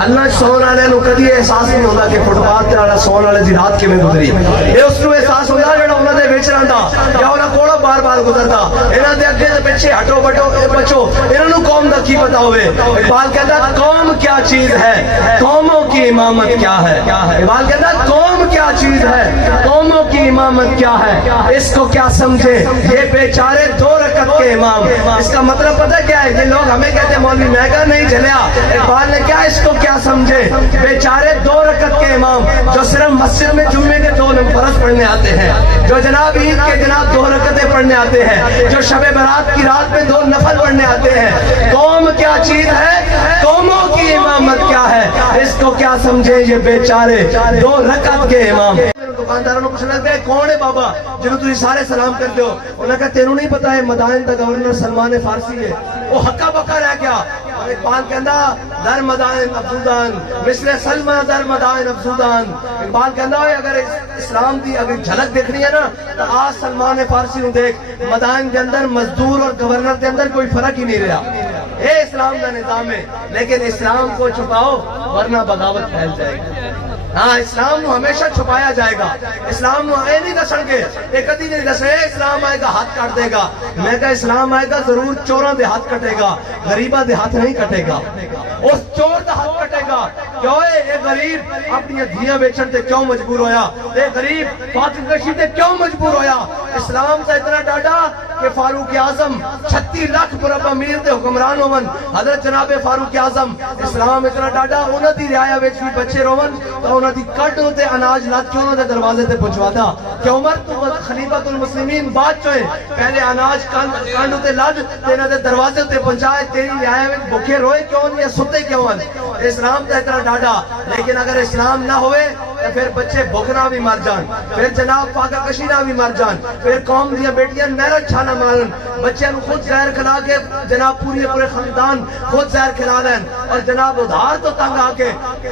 محلہ سون والے نو کدی احساس نہیں ہوتا کہ فٹ پاتھ والا سون والے دی رات کیویں گزری. یہ اس کو احساس ہوتا جڑا انہاں دے وچ رہندا یا انہاں کولوں بار بار گزردا. انہاں دے اگے تے پیچھے ہٹو بچو انہاں نو قوم دا کی پتہ ہوئے. اقبال کہتا قوم کیا چیز ہے, قوموں کی امامت کیا ہے. اقبال کہتا قوم کیا چیز ہے, قوموں کی امامت کیا ہے, اس کو کیا سمجھے یہ بیچارے دو رکعت کے امام. اس کا مطلب پتہ کیا ہے؟ یہ لوگ ہمیں کہتے ہیں مولوی مہنگا نہیں جھلیا. اقبال نے کیا اس کو کیا سمجھے بیچارے دو رکعت کے امام جو صرف مسجد میں جمعے کے 2 فرض پڑھنے آتے ہیں, جو جناب عید کے جناب 2 رکعتیں پڑھنے آتے ہیں, جو شب برات کی رات میں 2 نفل پڑھنے آتے ہیں. قوم کیا چیز ہے, قوموں کی امامت کیا ہے, اس کو کیا سمجھے یہ بیچارے 2 رکعت کے امام. دکانداروں کو پوچھنا ہے کون ہے بابا جنہوں تھی سارے سلام کرتے ہو؟ انہوں نے کہا تینوں نہیں پتا ہے مدائن دا گورنر سلمان فارسی ہے. وہ حقا بکا رہ گیا. اقبال کہندا در مدائن افزودان مثل سلمہ در مدائن افزودان. اقبال کہندا ہے اگر اسلام دی اگر جھلک دیکھنی ہے نا تو آج سلمان فارسی نو دیکھ. مدائن دے اندر مزدور اور گورنر دے اندر کوئی فرق ہی نہیں رہا. اے اسلام دا نظام ہے, لیکن اسلام کو چھپاؤ ورنہ بغاوت پھیل جائے گی. ہاں اسلام نو ہمیشہ چھپایا جائے گا. اسلام نو اے نہیں دسن گے, اے کدی نہیں دسے اسلام آئے گا ہاتھ کاٹ دے گا. میں کہا اسلام آئے گا ضرور چوراں دے ہاتھ کٹے گا, غریباں دے ہاتھ نہیں کٹے گا. اس چور دا ہاتھ کٹے گا. کیوں اے غریب اپنی دھیاں بیچن تے کیوں مجبور ہویا, اے غریب فاتح کشی تے کیوں مجبور ہویا. اسلام دا اتنا ڈاڈا کہ فاروق اعظم 36 لاکھ مربع میل دے حکمران ہون. حضرت جناب فاروق اعظم اسلام اتنا ڈاڈا انہاں دی رعایا وچ بھی بچے رون تو انہاں دی کٹ تے اناج لاد کے انہاں دے دروازے تے پہنچوا دا کہ عمر تو خلیفۃ المسلمین بعد چوئے پہلے اناج کانڈ تے لاد تے انہاں دے دروازے تے پہنچائے. تیری رعایا وچ بھوکے روئے کیوں نہیں, ستے کیوں ہیں؟ اسلام دا اتنا ڈاڈا. لیکن اگر اسلام نہ ہوئے تو پھر بچے بھوکنا بھی مر جان, پھر جناب فاقہ کشیدہ بھی مر جان, پھر قوم دیا بیٹیاں نہر چھانا مارن, بچے نو خود زہر کھلا کے جناب پورے خاندان خود زہر کھلا لین, اور جناب ادھار تو تنگ آ کے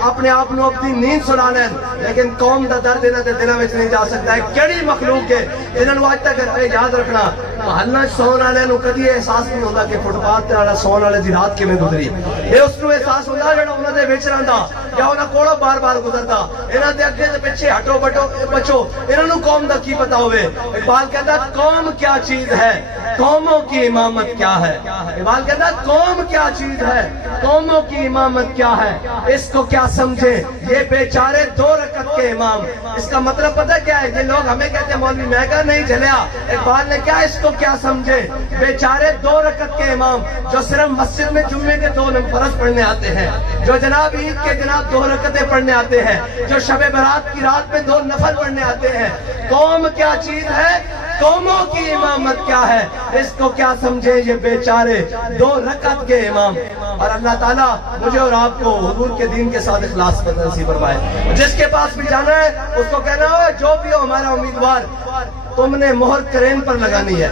اپنے آپ نو اپنی نیند سنا لین. لیکن قوم دا درد انہاں دے دلاں وچ نہیں جا سکتا ہے. کیڑی مخلوق ہے انہاں نو اج تک یاد رکھنا. محلہ سون والے نو کدی احساس نہیں ہوتا کہ فٹ پاتھ والا سون والے دی رات کیویں گزری. یہ اس کو احساس ہوتا جڑا انہاں دے وچ رہندا یا انہاں کولوں بار بار گزردا. انہاں دے اگے تے پیچھے ہٹو بچو انہاں نو قوم دا کی پتہ ہوئے. اقبال کہتا قوم کیا چیز ہے, قوموں کی امامت کیا ہے. اقبال کہتا قوم کیا چیز ہے, قوموں کی امامت کیا ہے, اس کو کیا سمجھے یہ بیچارے 2 رکعت کے امام. اس کا مطلب پتہ کیا ہے؟ یہ لوگ ہمیں کہتے ہیں مولوی مہنگا نہیں جھلیا. اقبال نے کیا اس کو کیا سمجھے بیچارے 2 رکعت کے امام جو صرف مسجد میں جمعے کے 2 فرض پڑھنے آتے ہیں, جو جناب عید کے جناب 2 رکعتیں پڑھنے آتے ہیں, جو شب برات کی رات میں 2 نفل پڑھنے آتے ہیں. قوم کیا چیز ہے, قوموں کی امامت کیا ہے, اس کو کیا سمجھے یہ بیچارے 2 رکعت کے امام. اور اللہ تعالیٰ مجھے اور آپ کو حضور کے دین کے ساتھ اخلاص نصیب فرمائے. جس کے پاس بھی جانا ہے اس کو کہنا ہو جو بھی ہو ہمارا امیدوار, تم نے مہر کرین پر لگانی ہے.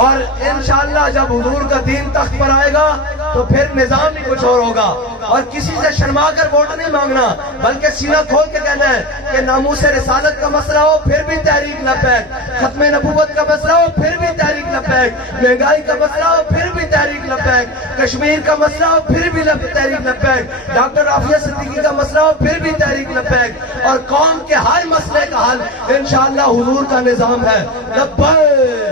اور انشاءاللہ جب حضور کا دین تخت پر آئے گا تو پھر نظام ہی کچھ اور ہوگا. اور کسی سے شرما کر ووٹ نہیں مانگنا, بلکہ سینہ کھول کے کہنا ہے کہ ناموس رسالت کا مسئلہ ہو پھر بھی تحریک لبیک, ختم نبوت کا مسئلہ ہو پھر بھی تحریک لبیک, مہنگائی کا مسئلہ ہو پھر بھی تحریک لبیک, کشمیر کا مسئلہ ہو پھر بھی تحریک لبیک, ڈاکٹر عافیہ صدیقی کا مسئلہ ہو پھر بھی تحریک لبیک, اور قوم کے ہر مسئلے کا حل انشاءاللہ حضور کا نظام ہے. لبیک